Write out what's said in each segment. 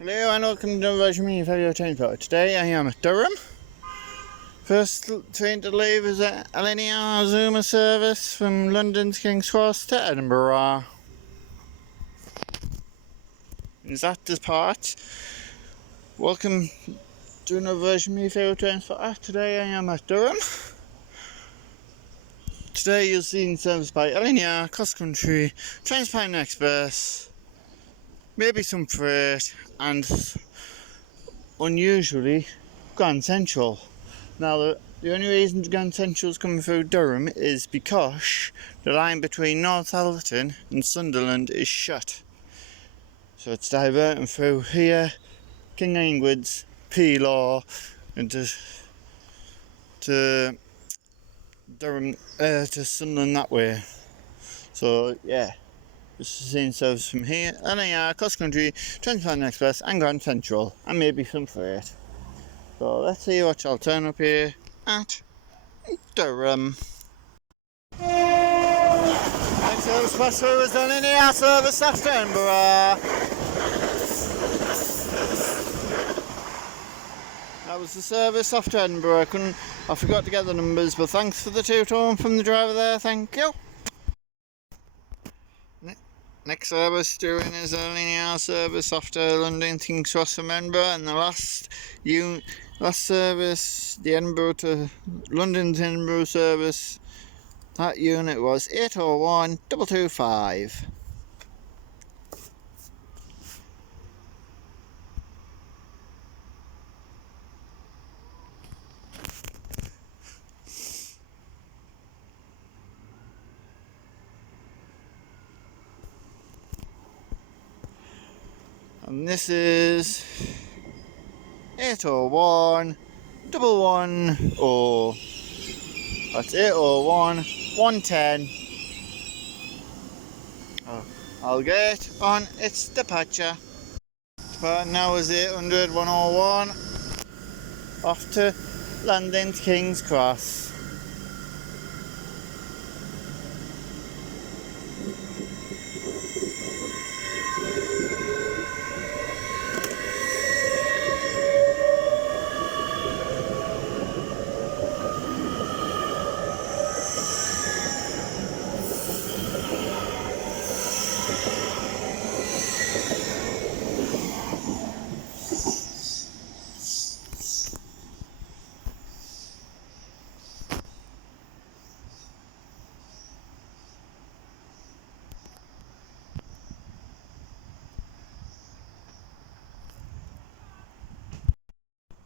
Hello and welcome to Virgin Media Radio Transport. Today I am at Durham. First train to leave is a LNER Zoomer service from London's King's Cross to Edinburgh. Is that the part? Welcome to another Virgin Media Radio Transport. Today I am at Durham. Today you'll see service by LNER, Cross Country, Transpine Express, maybe some freight, and unusually Grand Central. Now the only reason Grand Central is coming through Durham is because the line between Northallerton and Sunderland is shut. So it's diverting through here, King Ingward's, Peelaw, and to Durham, to Sunderland that way. So yeah, this is the same service from here, LNER, Cross Country, Transpine Express and Grand Central, and maybe some freight. So let's see what I'll turn up here at Durham. Next service pass through is LNER service after Edinburgh. That was the service after Edinburgh. I forgot to get the numbers, but thanks for the two-tone from the driver there, thank you. Next service doing is LNER service after London King's Cross from Edinburgh, and the last service, the Edinburgh to London's Edinburgh service, that unit was 801 225. And this is 801 110. That's 801 110. I'll get on its departure. Departure now is 800 101 off to London's King's Cross.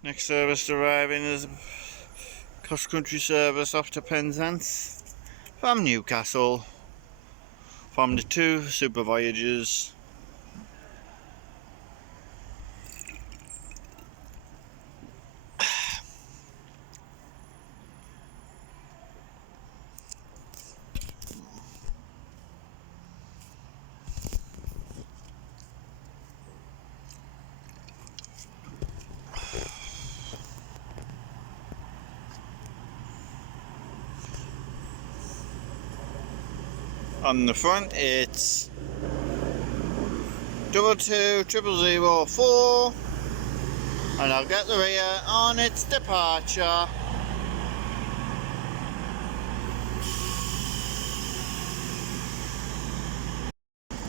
Next service arriving is a cross country service off to Penzance from Newcastle from the two Super Voyagers. On the front it's 22004, and I'll get the rear on its departure.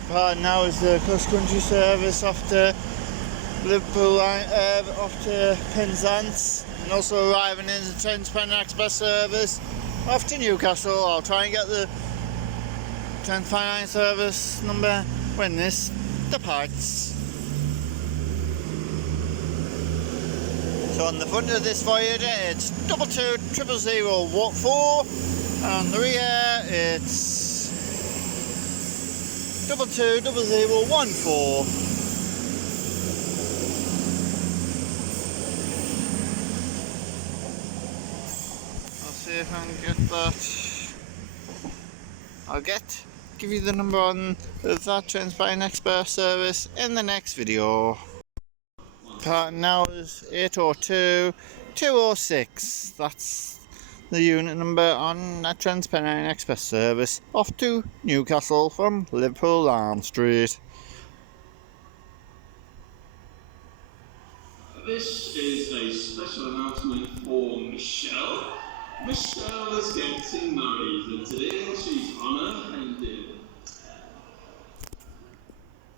Now is the cross country service off to Liverpool, off to Penzance, and also arriving in the Transpine Express service off to Newcastle. I'll try and get the Transpine service number when this departs. So on the front of this Voyager it's 22004, and on the rear it's 22014. I'll see if I can get that. I'll give you the number on that Transpine Express service in the next video. Part now is 802 206. That's the unit number on that Transpine Express service off to Newcastle from Liverpool Arm Street. This is a special announcement for Michelle. Michelle is getting married, and today she's on her hen.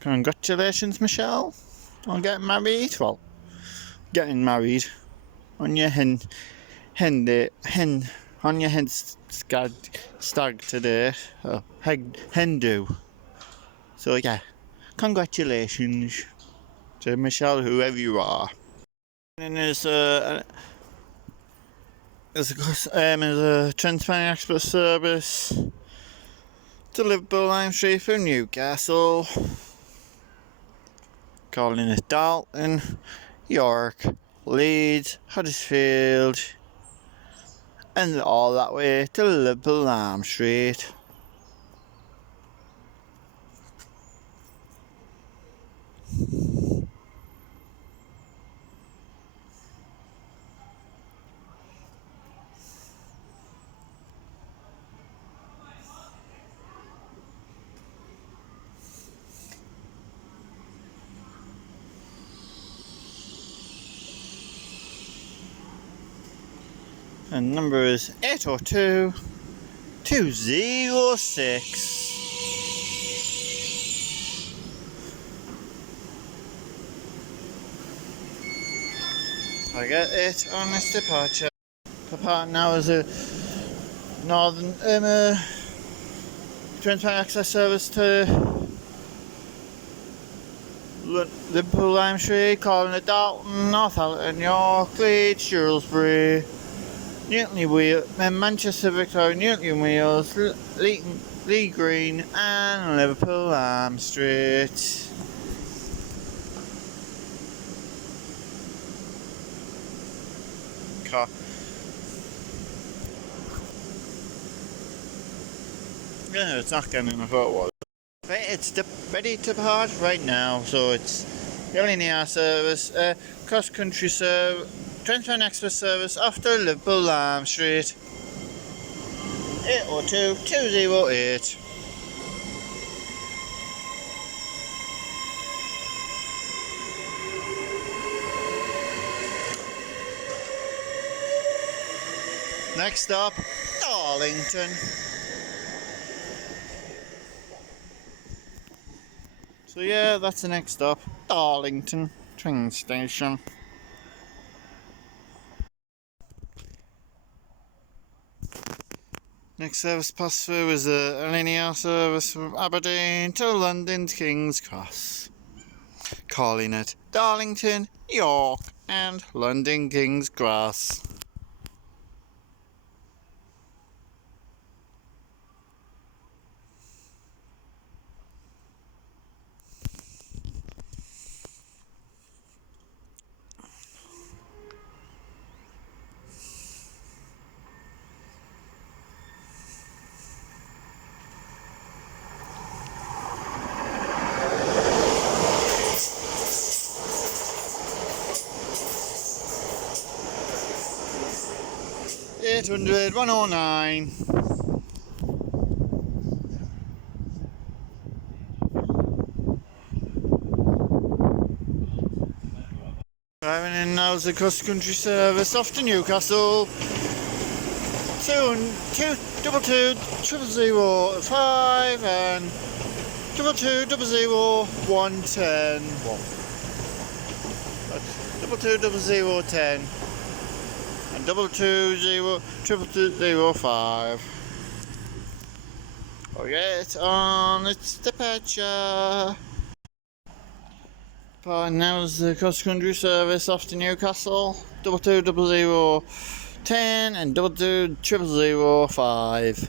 Congratulations, Michelle, on getting married. Well, getting married on your hen on your stag today. Oh, hen do. So yeah, congratulations to Michelle, whoever you are. And there's a Transplant Express service to Liverpool Lime Street from Newcastle, calling it Darlington, York, Leeds, Huddersfield, and all that way to Liverpool Lime Street. And number is 802 206. I get it on this departure. Departing now is a Northern Transplant Access service to Liverpool Lime Street, calling it Dalton, Northampton, York, Leeds, Shrewsbury, Newton Wheel, Manchester, Victoria, Newton Wheels, Lee Green, and Liverpool Lime Street. Car. Yeah, it's not getting enough it was. Right, it's ready to depart right now, so it's the LNER service, cross-country Transplant Express service after Liverpool Lime Street, 802 208. Next stop, Darlington. So yeah, that's the next stop, Darlington train station. Next service pass through is a LNER service from Aberdeen to London King's Cross, calling it Darlington, York, and London King's Cross. Eight hundred 109. Driving in now is the cross-country service off to Newcastle. 222 0005 and 220 110. That's 220 10 and 220 5. Oh yeah, it's on its departure. Now is the cross-country service off to Newcastle, 220 10 and 220 5.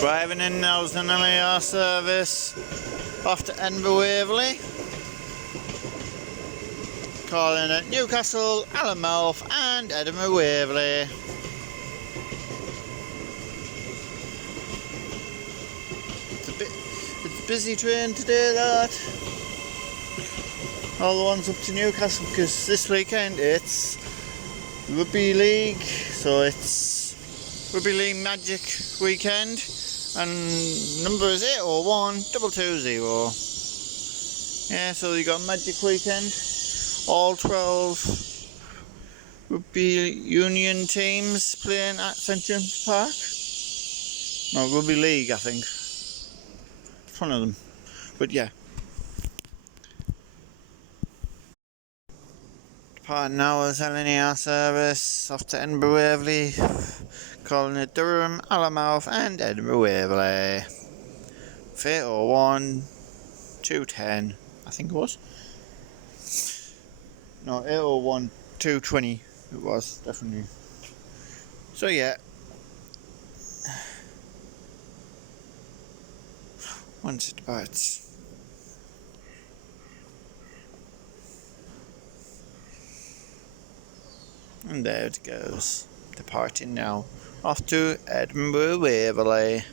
Driving in now is an LNER service off to Edinburgh Waverley, calling at Newcastle, Allenmouth and Edinburgh Waverley. It's a busy train today, that. All the ones up to Newcastle, because this weekend it's Rugby League, so it's Rugby League Magic weekend, and number is 801220. Yeah, so you got Magic weekend, all 12 Rugby Union teams playing at St James Park. No, Rugby League, I think. It's one of them, but yeah. Departing now is LNER service off to Edinburgh Waverley, calling it Durham, Allenmouth and Edinburgh Waverley. 801 210, I think it was. No, 801 220 it was, definitely. So yeah. Once it departs. And there it goes, departing now, off to Edinburgh Waverley.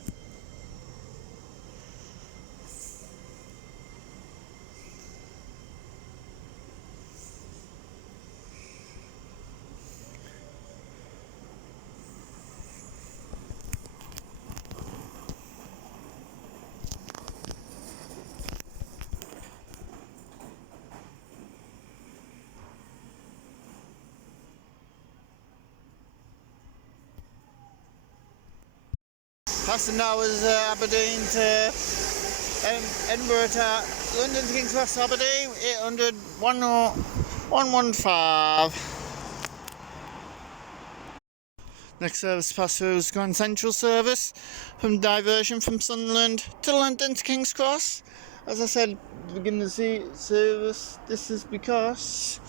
Passing now is Aberdeen to Edinburgh to London to King's Cross, Aberdeen, 800 115. Next service pass through is Grand Central service from diversion from Sunderland to London to King's Cross. As I said at the beginning of the service, this is because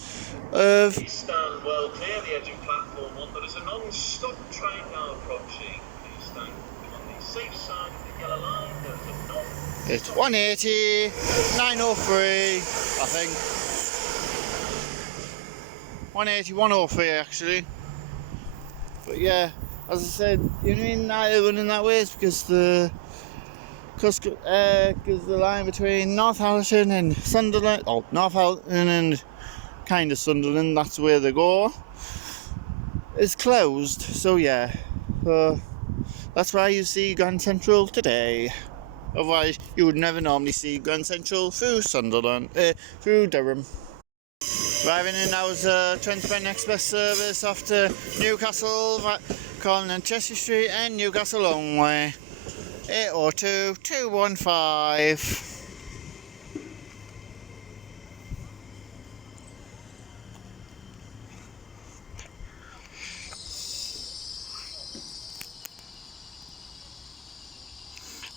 of... Please stand well clear the edge of platform 1. There is a non-stop train now approaching. Please stand on the safe side of the yellow line. There's a non-stop... It's 180, 903, I think. 180, 103 actually. But yeah, as I said, you need neither running that way is because the line between Northallerton and Sunderland, Northallerton and kind of Sunderland, that's where they go, is closed. So yeah, so that's why you see Grand Central today. Otherwise, you would never normally see Grand Central through Sunderland, through Durham. Arriving in now is a Trans-Pennine Express service off to Newcastle, calling on Cheshire Street and Newcastle only. 802 215.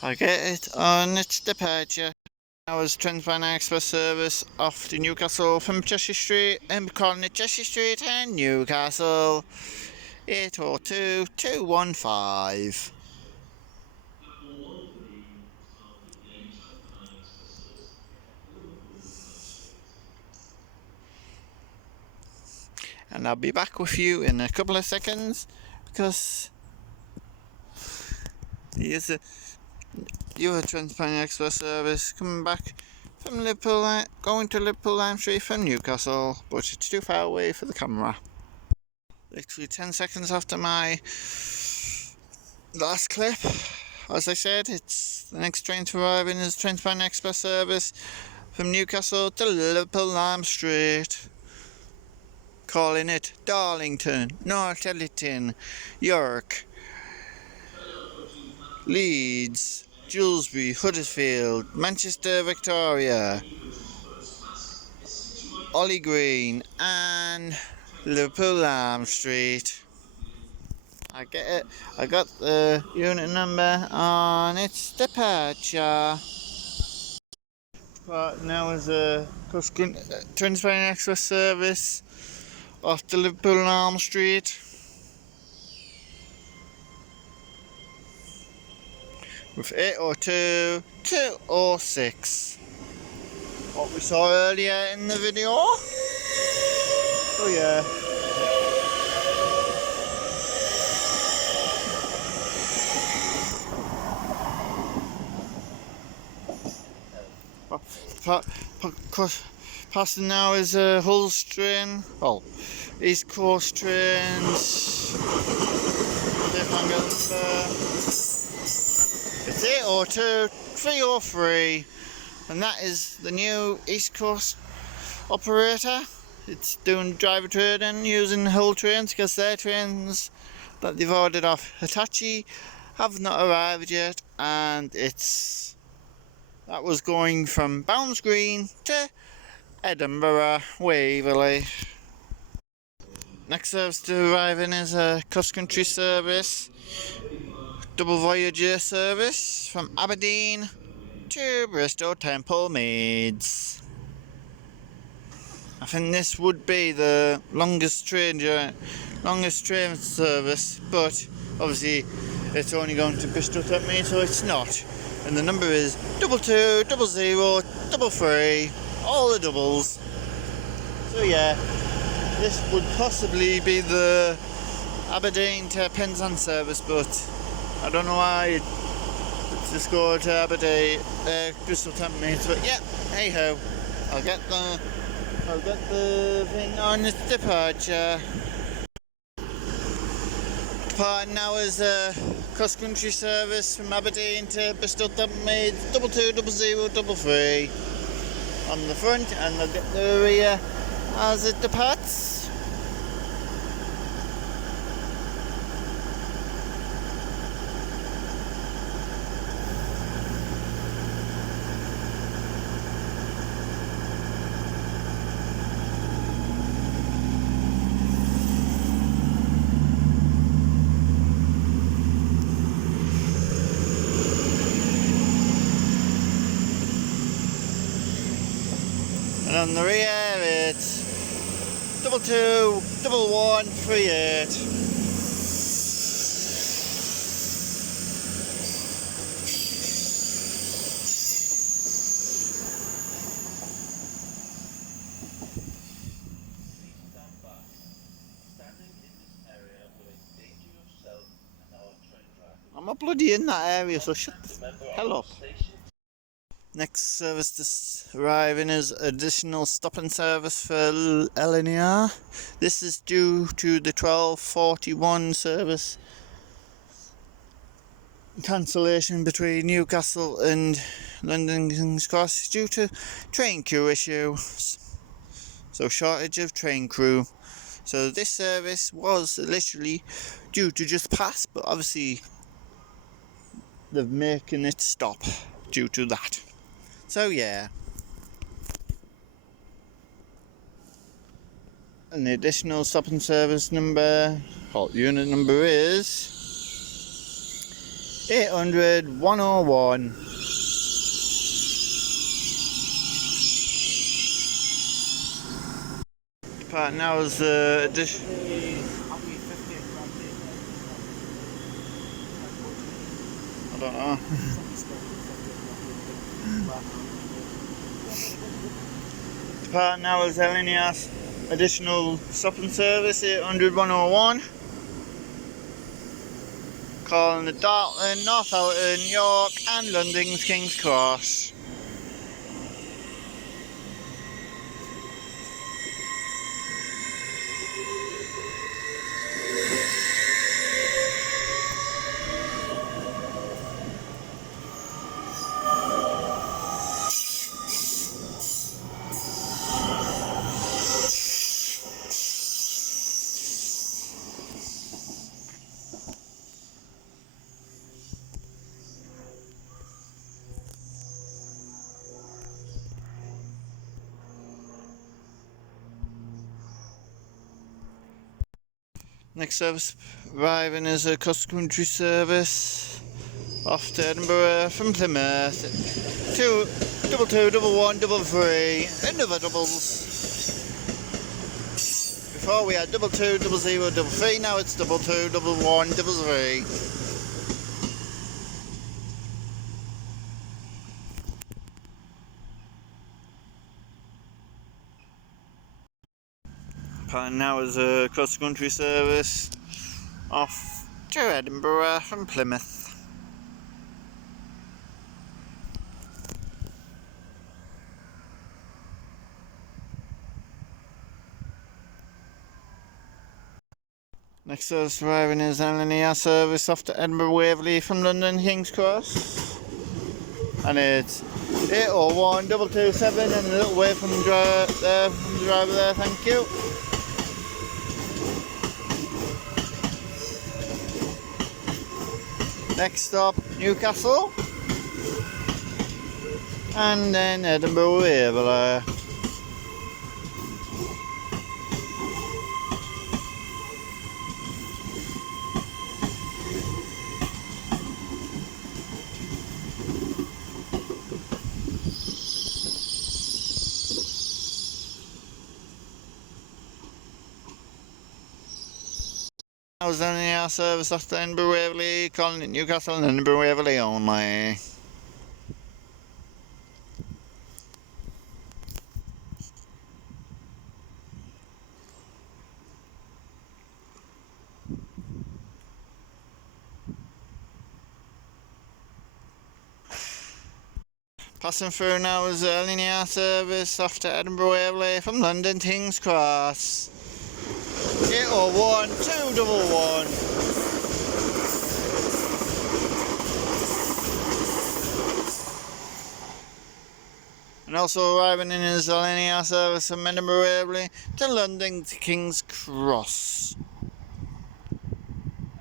I get it on its departure. Now is Trans-Pennine Express service off to Newcastle from Cheshire Street and calling it Cheshire Street and Newcastle. 802 215. And I'll be back with you in a couple of seconds because here's a Trans-Pennine Express service coming back from Liverpool, going to Liverpool Lime Street from Newcastle, but it's too far away for the camera. Literally 10 seconds after my last clip, as I said, it's the next train to arrive in is Trans-Pennine Express service from Newcastle to Liverpool Lime Street, calling it Darlington, Northallerton, York, Leeds, Dewsbury, Huddersfield, Manchester, Victoria, Ollie Green and Liverpool Lime Street. I get it. I got the unit number on its departure. But now is a Trans-Pennine Express service off to Liverpool Lime Street. with 802 206. What we saw earlier in the video. Oh yeah. Passing now is Hull's train, well, East Coast trains. It's 802 303, and that is the new East Coast operator. It's doing driver trading using Hull trains, because their trains that they've ordered off Hitachi have not arrived yet, and that was going from Bounds Green to Edinburgh Waverley. Next service to arrive in is a cross-country service, double Voyager service from Aberdeen to Bristol Temple Meads. I think this would be the longest train service, but obviously it's only going to Bristol Temple Meads, so it's not. And the number is 22 00 33, all the doubles. So yeah, this would possibly be the Aberdeen to Penzance service, but I don't know why it's just go to Aberdeen, Bristol Temple Meads. But yeah, hey ho, I'll get the thing on its departure. Departing now is a cross-country service from Aberdeen to Bristol Temple Meads, 22 00 33 on the front, and they'll get the rear as it departs. And on the rear it's 22 11 38. I'm not bloody in that area, so shut the hell up. Next service to arrive in is additional stopping service for LNER. This is due to the 12:41 service cancellation between Newcastle and London King's Cross due to train crew issues. So shortage of train crew. So this service was literally due to just pass, but obviously they're making it stop due to that. So yeah, and the additional stopping service number, unit number is 800 101. Part now is the addition. I don't know. Part now is LNER additional stopping service 800 101. Calling the Darlington, Northampton, York and London King's Cross. Next service arriving is a cross-country service off to Edinburgh from Plymouth. 22 11 33, another doubles. Before we had 22 00 33, now it's 22 11 33. And now is a cross-country service off to Edinburgh from Plymouth. Next service arriving is LNER service off to Edinburgh Waverley from London King's Cross. And it's 801 227 and a little wave from the driver there, thank you. Next stop, Newcastle. And then Edinburgh Waverley. That was only our service after Edinburgh Waverley, calling it Newcastle and Edinburgh Waverley only. Passing through now is the LNER service after Edinburgh Waverley from London King's Cross. 801 211. And also arriving in his LNER service from Edinburgh Waverley to London to King's Cross.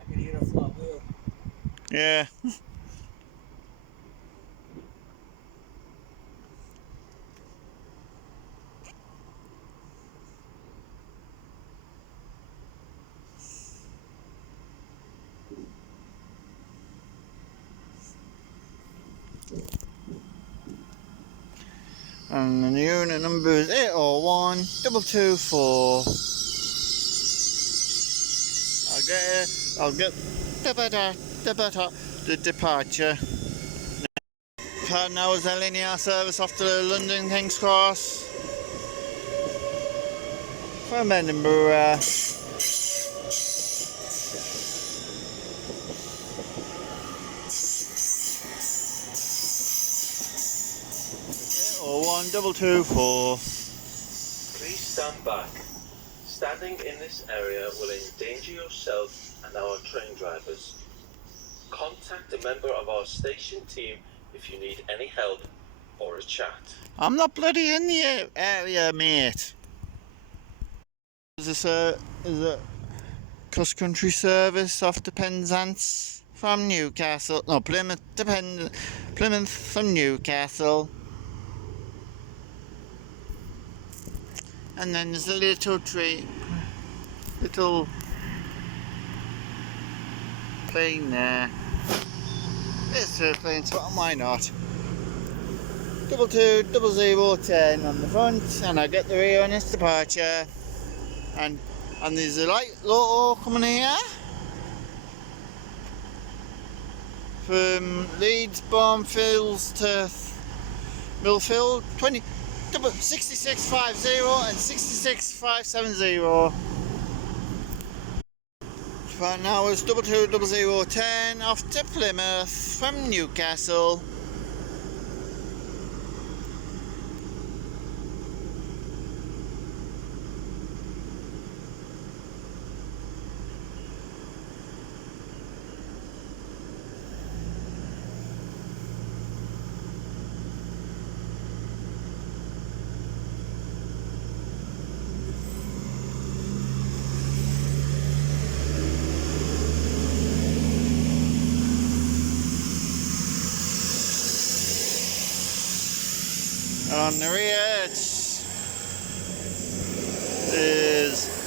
I can hear a flat wheel. Yeah. And the unit number is 801 224. I'll get the departure. Now is LNER service after London King's Cross from Edinburgh. Or 1224. Please stand back. Standing in this area will endanger yourself and our train drivers. Contact a member of our station team if you need any help or a chat. I'm not bloody in the area, mate. Is this a cross-country service off to Penzance from Newcastle? No, Plymouth to Plymouth from Newcastle. And then there's a little plane there. It's a plane spot, why not? 220010 on the front, and I get the rear on its departure. And there's a light low coming here from Leeds, Barnfields to Millfield, 6650 and 66570. Right now it's 220010 off to Plymouth from Newcastle. On the rear is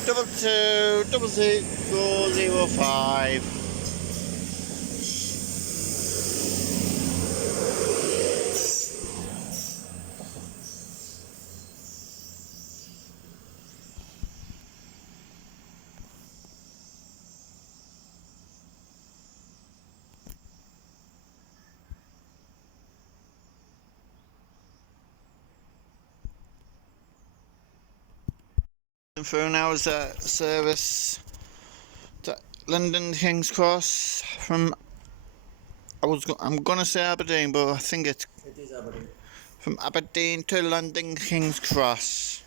220005. Through now is a service to London King's Cross from I'm gonna say Aberdeen, but I think it is Aberdeen. from Aberdeen to London King's Cross.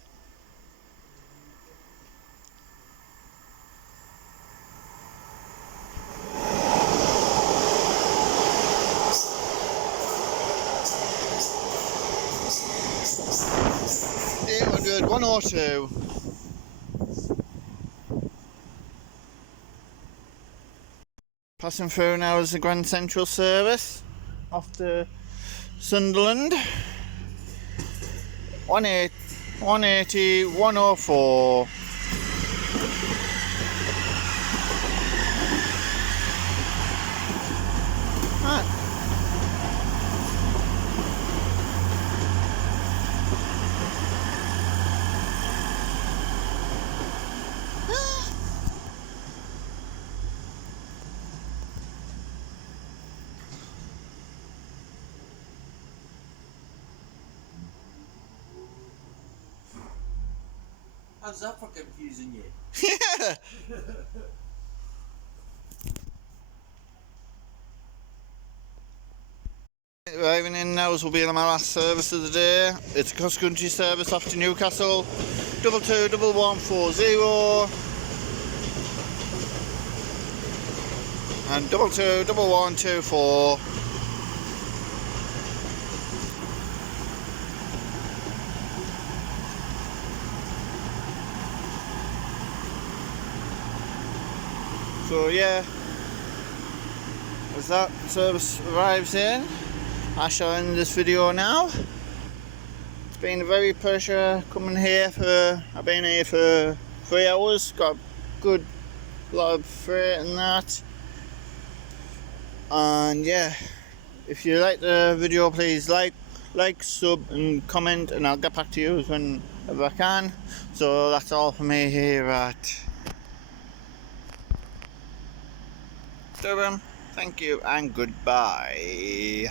£800 102. Passing through now is the Grand Central service off to Sunderland. 180 104. Ah. How's that for confusing you? Yeah. Arriving in now will be my last service of the day. It's a cross-country service off to Newcastle. 221140 and 221124. So yeah, as that service arrives in, I shall end this video now. It's been a very pleasure coming here I've been here for 3 hours, got a good lot of freight and that. And yeah, if you like the video, please like, sub and comment, and I'll get back to you whenever I can. So that's all for me here at Durham. Thank you and goodbye.